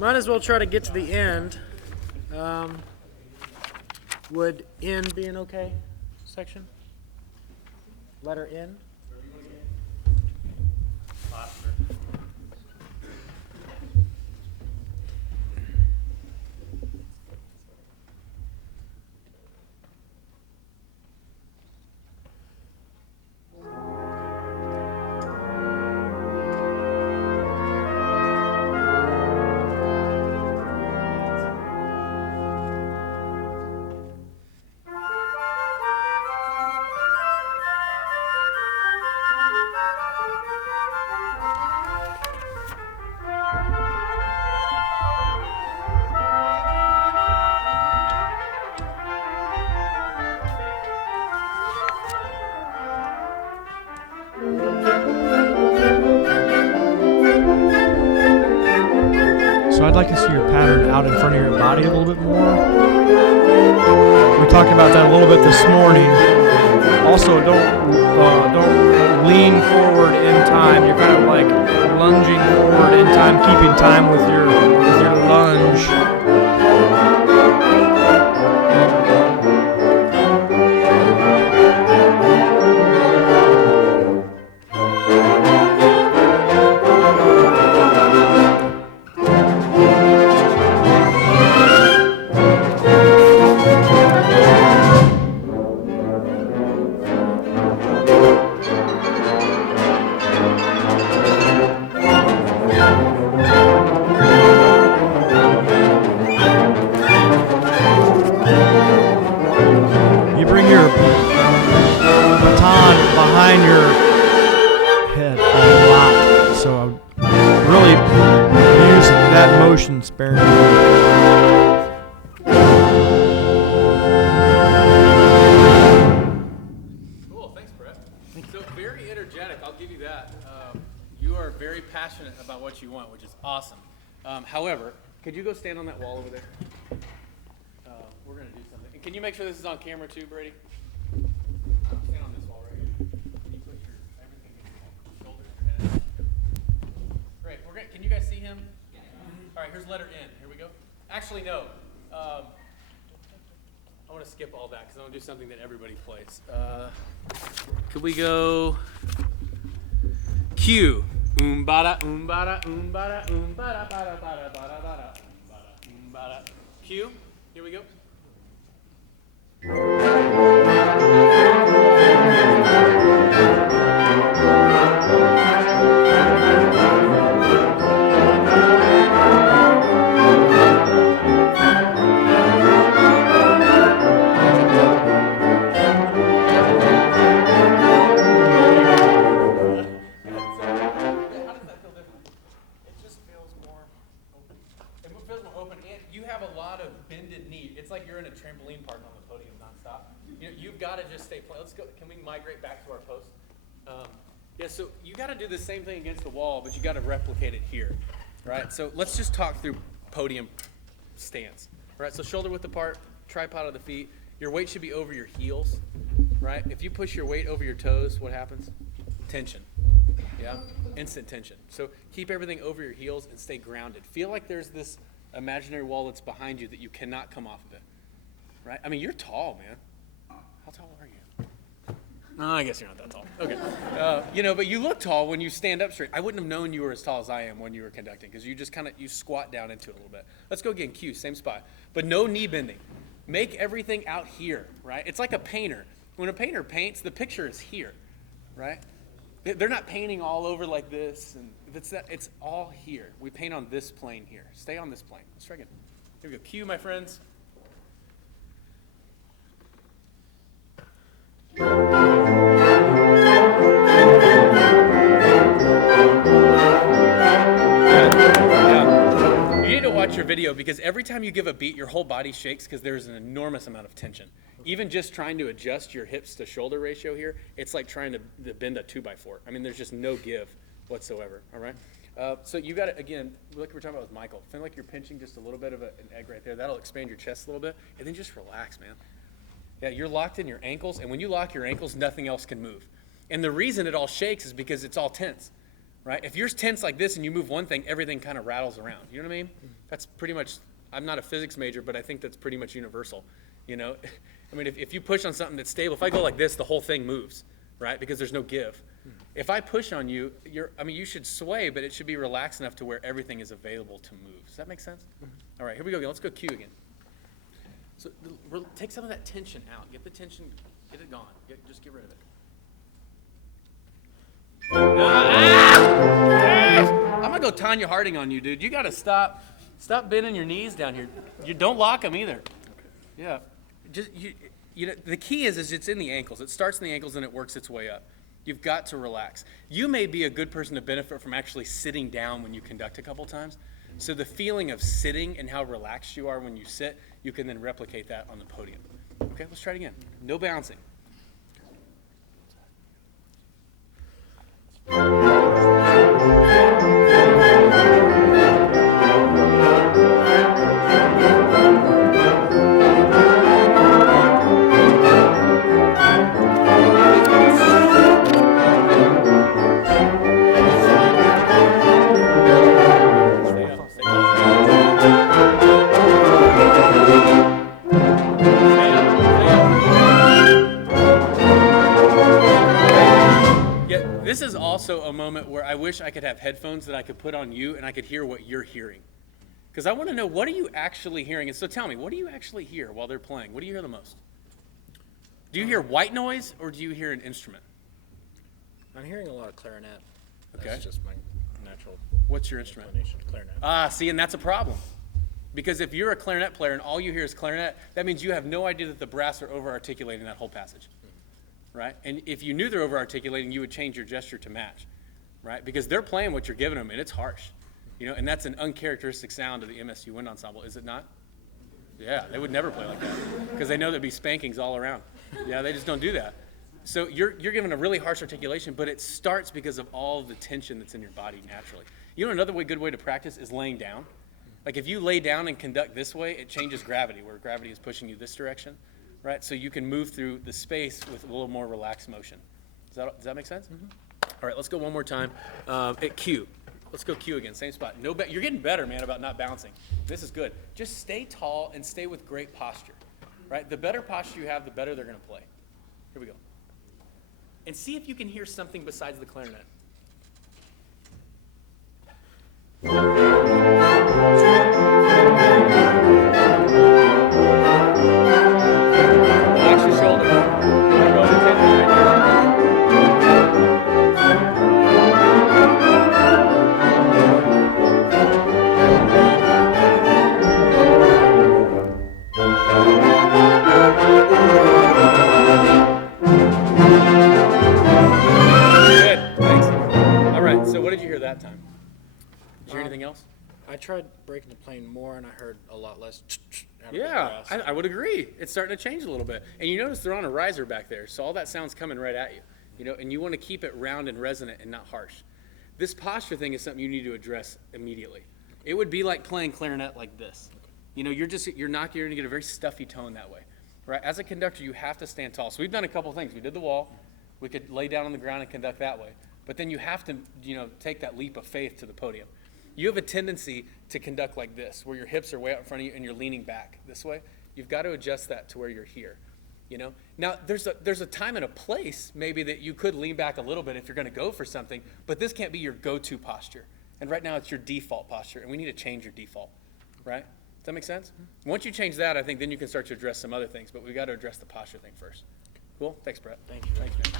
Might as well try to get to the end. Would N be an okay section? Letter N? So I'd like to see your pattern out in front of your body a little bit more. We talked about that a little bit this morning. Also, don't lean forward in time. You're kind of like lunging forward in time, keeping time with your lunge. Sparingly. Cool, thanks, Brett. So very energetic, I'll give you that. You are very passionate about what you want, which is awesome. However, could you go stand on that wall over there? We're going to do something. And can you make sure this is on camera too, Brady? Stand on this wall right here. Can you put everything in your shoulders, your head? Great. Can you guys see him? All right, here's letter N. Here we go. Actually, no. I want to skip all that because I want to do something that everybody plays. Could we go Q? Bada, bada, bada, bada, bada, bada, bada, bada, bada. Q. Here we go. It's like you're in a trampoline park on the podium nonstop. You've got to just stay. Let's go. Can we migrate back to our post? Yeah. So you got to do the same thing against the wall, but you got to replicate it here, right? So let's just talk through podium stance, right? So shoulder width apart, tripod of the feet. Your weight should be over your heels, right? If you push your weight over your toes, what happens? Tension. Yeah. Instant tension. So keep everything over your heels and stay grounded. Feel like there's this imaginary wall that's behind you that you cannot come off of it, right? I mean, you're tall, man. How tall are you? Oh, I guess you're not that tall. Okay. But you look tall when you stand up straight. I wouldn't have known you were as tall as I am when you were conducting because you just you squat down into it a little bit. Let's go again. Q, same spot. But no knee bending. Make everything out here, right? It's like a painter. When a painter paints, the picture is here, right? They're not painting all over like this, and it's all here. We paint on this plane here. Stay on this plane. Let's try again. Here we go. Q, my friends. Yeah. You need to watch your video because every time you give a beat, your whole body shakes because there's an enormous amount of tension. Even just trying to adjust your hips to shoulder ratio here, it's like trying to bend a 2x4. I mean, there's just no give whatsoever, all right? So you got to, again, like we were talking about with Michael, feel like you're pinching just a little bit of an egg right there. That'll expand your chest a little bit, and then just relax, man. Yeah, you're locked in your ankles, and when you lock your ankles, nothing else can move. And the reason it all shakes is because it's all tense, right? If you're tense like this and you move one thing, everything kind of rattles around. You know what I mean? That's pretty much, I'm not a physics major, but I think that's pretty much universal. You know, I mean, if you push on something that's stable, if I go like this, the whole thing moves, right? Because there's no give. If I push on you, you should sway, but it should be relaxed enough to where everything is available to move. Does that make sense? All right, here we go again. Let's go Q again. So take some of that tension out. Get the tension, get it gone. Just get rid of it. I'm gonna go Tanya Harding on you, dude. You gotta stop bending your knees down here. You don't lock them either. Yeah, just you know, the key is it's in the ankles. It starts in the ankles and it works its way up. You've got to relax. You may be a good person to benefit from actually sitting down when you conduct a couple times. So the feeling of sitting and how relaxed you are when you sit, you can then replicate that on the podium. Okay, let's try it again. No bouncing. This is also a moment where I wish I could have headphones that I could put on you and I could hear what you're hearing. Because I want to know, what are you actually hearing? And so tell me, what do you actually hear while they're playing? What do you hear the most? Do you hear white noise or do you hear an instrument? I'm hearing a lot of clarinet. Okay. That's just my natural What's your instrument? inclination, clarinet. See, and that's a problem. Because if you're a clarinet player and all you hear is clarinet, that means you have no idea that the brass are over-articulating that whole passage. Right? And if you knew they're over-articulating, you would change your gesture to match, right? Because they're playing what you're giving them, and it's harsh, you know, and that's an uncharacteristic sound of the MSU Wind Ensemble, is it not? Yeah, they would never play like that because they know there'd be spankings all around. Yeah, they just don't do that. So you're given a really harsh articulation, but it starts because of all the tension that's in your body naturally. You know, another good way to practice is laying down. Like if you lay down and conduct this way, it changes gravity, where gravity is pushing you this direction. Right, so you can move through the space with a little more relaxed motion. Does that make sense? Mm-hmm. All right, let's go one more time at Q. Let's go Q again, same spot. You're getting better, man, about not bouncing. This is good. Just stay tall and stay with great posture. Right, the better posture you have, the better they're going to play. Here we go. And see if you can hear something besides the clarinet. Relax your shoulders. Go to 10 Good, thanks. All right, so what did you hear that time? Did you hear anything else? I tried breaking the plane more, and I heard a lot less. Out of the Yeah, brass. I would agree. It's starting to change a little bit. And you notice they're on a riser back there, so all that sound's coming right at you. You know, and you want to keep it round and resonant and not harsh. This posture thing is something you need to address immediately. It would be like playing clarinet like this. You know, you're going to get a very stuffy tone that way. Right? As a conductor, you have to stand tall. So we've done a couple things. We did the wall. We could lay down on the ground and conduct that way. But then you have to, you know, take that leap of faith to the podium. You have a tendency to conduct like this, where your hips are way out in front of you and you're leaning back this way. You've got to adjust that to where you're here, you know? Now, there's a time and a place maybe that you could lean back a little bit if you're going to go for something, but this can't be your go-to posture. And right now it's your default posture, and we need to change your default, right? Does that make sense? Once you change that, I think then you can start to address some other things, but we've got to address the posture thing first. Cool? Thanks, Brett. Thank you. Thanks, man.